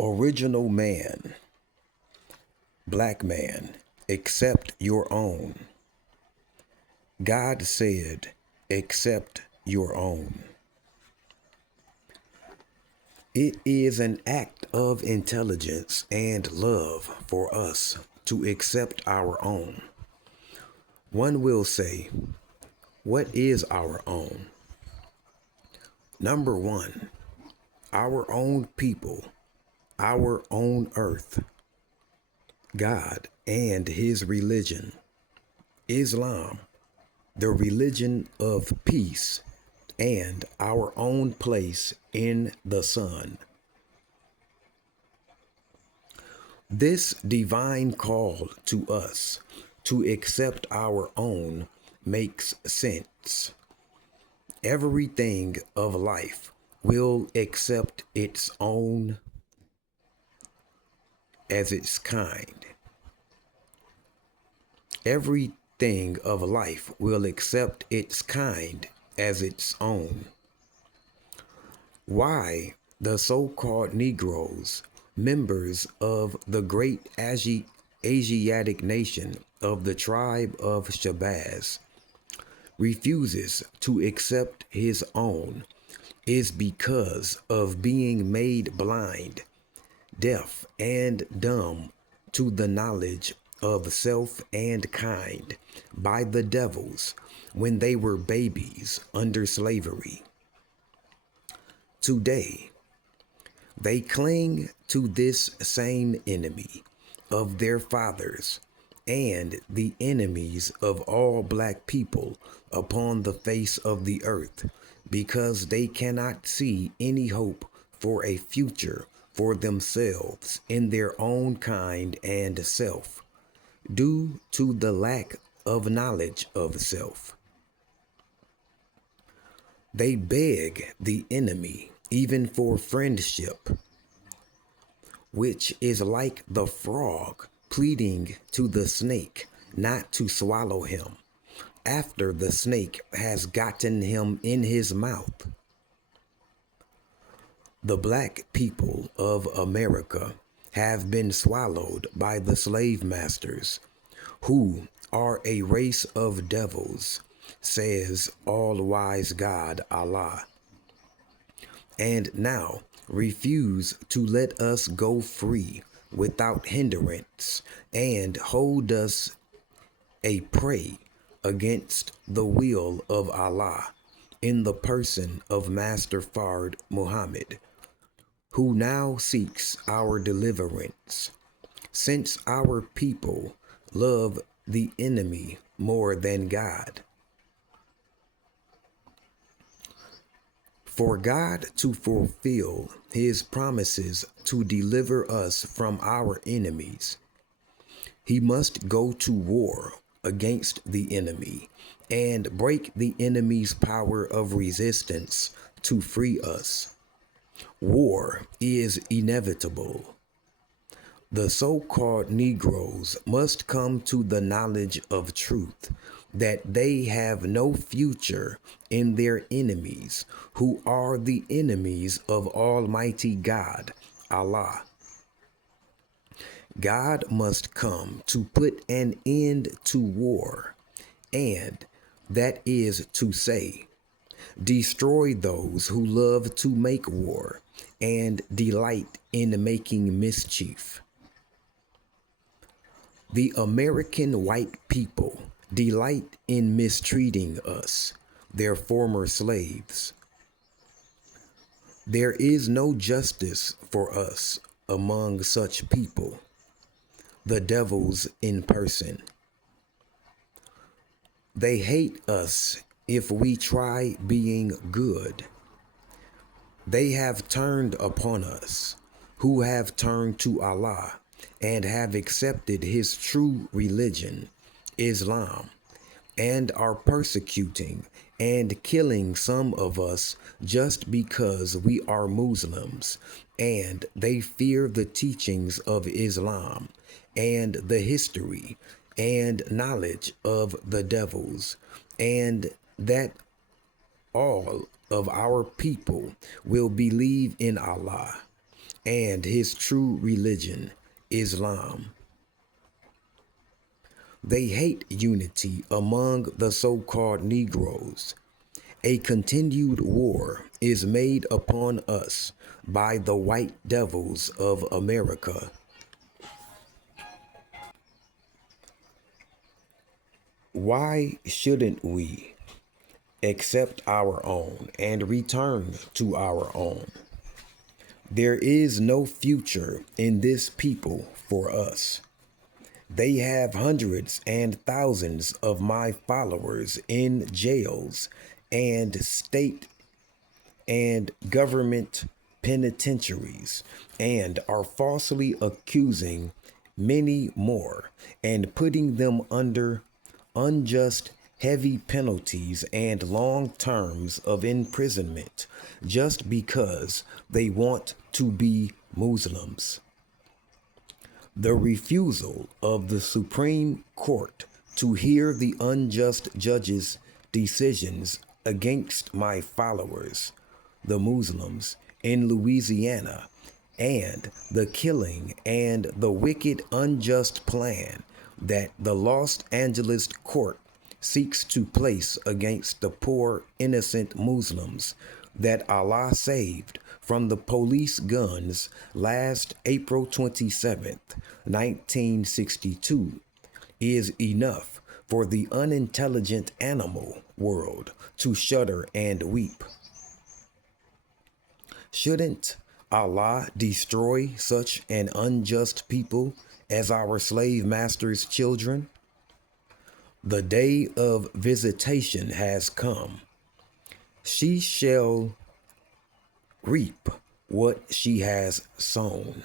Original man, black man, accept your own. God said, accept your own. It is an act of intelligence and love for us to accept our own. One will say, what is our own? Number one, our own people, our own earth, God and his religion, Islam, the religion of peace, and our own place in the sun. This divine call to us to accept our own makes sense. Everything of life will accept its own as its kind. Everything of life will accept its kind as its own. Why the so-called Negroes, members of the great Asiatic nation of the tribe of Shabazz, refuses to accept his own is because of being made blind, deaf, and dumb to the knowledge of self and kind by the devils when they were babies under slavery. Today, they cling to this same enemy of their fathers and the enemies of all black people upon the face of the earth because they cannot see any hope for a future for themselves in their own kind and self, due to the lack of knowledge of self. They beg the enemy even for friendship, which is like the frog pleading to the snake not to swallow him after the snake has gotten him in his mouth. The black people of America have been swallowed by the slave masters, who are a race of devils, says all-wise God Allah, and now refuse to let us go free without hindrance and hold us a prey against the will of Allah in the person of Master Fard Muhammad, who now seeks our deliverance, since our people love the enemy more than God. For God to fulfill his promises to deliver us from our enemies, he must go to war against the enemy and break the enemy's power of resistance to free us. War is inevitable. The so-called Negroes must come to the knowledge of truth that they have no future in their enemies, who are the enemies of Almighty God, Allah. God must come to put an end to war, and that is to say, destroy those who love to make war and delight in making mischief. The American white people delight in mistreating us, their former slaves. There is no justice for us among such people, the devils in person. They hate us if we try being good. They have turned upon us, who have turned to Allah and have accepted his true religion, Islam, and are persecuting and killing some of us just because we are Muslims, and they fear the teachings of Islam and the history and knowledge of the devils, and that all of our people will believe in Allah and his true religion, Islam. They hate unity among the so-called Negroes. A continued war is made upon us by the white devils of America. Why shouldn't we accept our own and return to our own? There is no future in this people for us. They have hundreds and thousands of my followers in jails and state and government penitentiaries and are falsely accusing many more and putting them under unjust heavy penalties and long terms of imprisonment just because they want to be Muslims. The refusal of the Supreme Court to hear the unjust judge's decisions against my followers, the Muslims in Louisiana, and the killing and the wicked unjust plan that the Los Angeles court seeks to place against the poor innocent Muslims that Allah saved from the police guns last April 27th, 1962, is enough for the unintelligent animal world to shudder and weep. Shouldn't Allah destroy such an unjust people as our slave masters' children? The day of visitation has come. She shall reap what she has sown.